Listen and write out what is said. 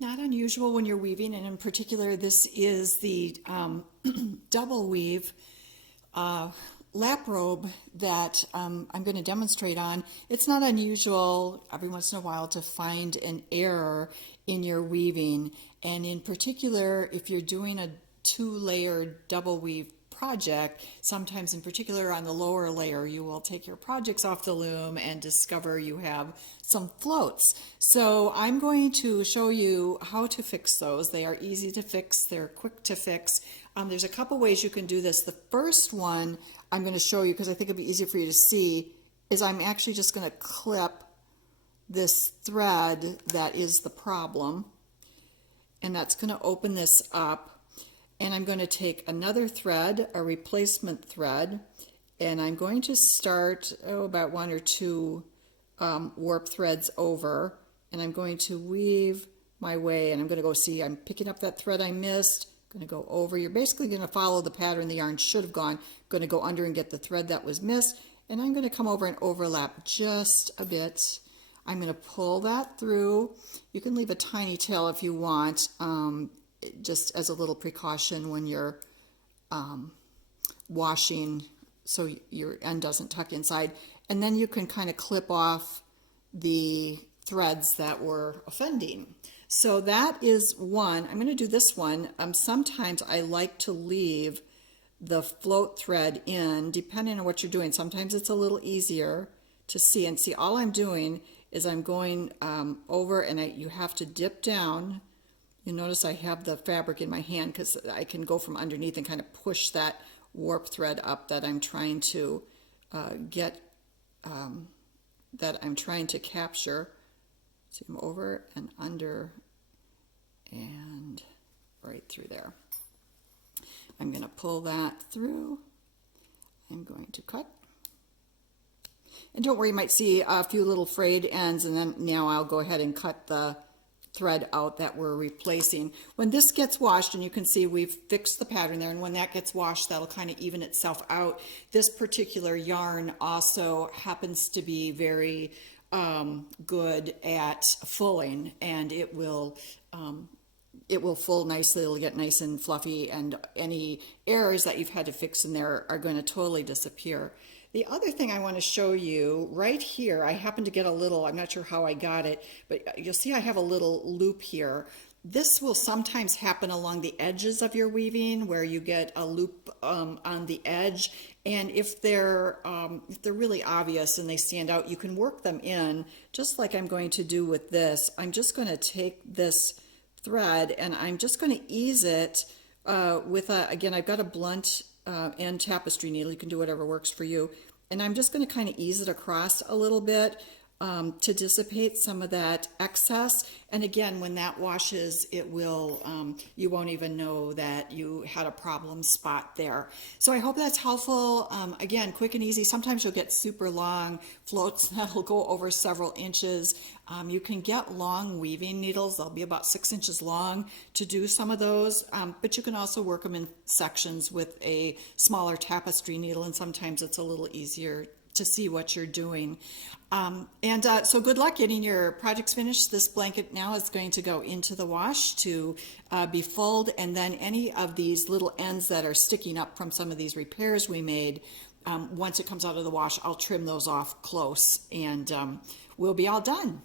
Not unusual when you're weaving, and in particular, this is the double weave lap robe that I'm going to demonstrate on. It's not unusual every once in a while to find an error in your weaving, and in particular, if you're doing a two-layer double weave project, sometimes in particular on the lower layer, you will take your projects off the loom and discover you have some floats. So I'm going to show you how to fix those. They are easy to fix, they're quick to fix. There's a couple ways you can do this. The first one I'm going to show you, because I think it'll be easier for you to see, is I'm actually just going to clip this thread that is the problem, and that's going to open this up. And I'm going to take another thread, a replacement thread, and I'm going to start about one or two warp threads over, and I'm going to weave my way, and I'm going to go see, I'm picking up that thread I missed, going to go over. You're basically going to follow the pattern the yarn should have gone, going to go under and get the thread that was missed, and I'm going to come over and overlap just a bit. I'm going to pull that through. You can leave a tiny tail if you want, just as a little precaution when you're washing so your end doesn't tuck inside. And then you can kind of clip off the threads that were offending. So that is one. I'm going to do this one. Sometimes I like to leave the float thread in, depending on what you're doing. Sometimes it's a little easier to see. And see, all I'm doing is I'm going over, and you have to dip down. You notice I have the fabric in my hand because I can go from underneath and kind of push that warp thread up that I'm trying to capture. So I'm over and under and right through there. I'm going to pull that through. I'm going to cut. And don't worry, you might see a few little frayed ends, and then now I'll go ahead and cut the thread out that we're replacing. When this gets washed, and you can see we've fixed the pattern there, and when that gets washed, that'll kind of even itself out. This particular yarn also happens to be very good at fulling, and it will full nicely. It'll get nice and fluffy, and any errors that you've had to fix in there are going to totally disappear. The other thing I want to show you right here, I happen to get a little, I'm not sure how I got it, but you'll see I have a little loop here. This will sometimes happen along the edges of your weaving where you get a loop on the edge, and if they're really obvious and they stand out, you can work them in just like I'm going to do with this. I'm just going to take this thread and I'm just going to ease it with again, I've got a blunt end tapestry needle. You can do whatever works for you, and I'm just going to kind of ease it across a little bit to dissipate some of that excess. And again, when that washes, it will you won't even know that you had a problem spot there. So I hope that's helpful. Again, quick and easy. Sometimes you'll get super long floats that'll go over several inches. You can get long weaving needles. They'll be about 6 inches long to do some of those, but you can also work them in sections with a smaller tapestry needle, and sometimes it's a little easier to see what you're doing. So good luck getting your projects finished. This blanket now is going to go into the wash to be fulled, and then any of these little ends that are sticking up from some of these repairs we made, once it comes out of the wash, I'll trim those off close, and we'll be all done.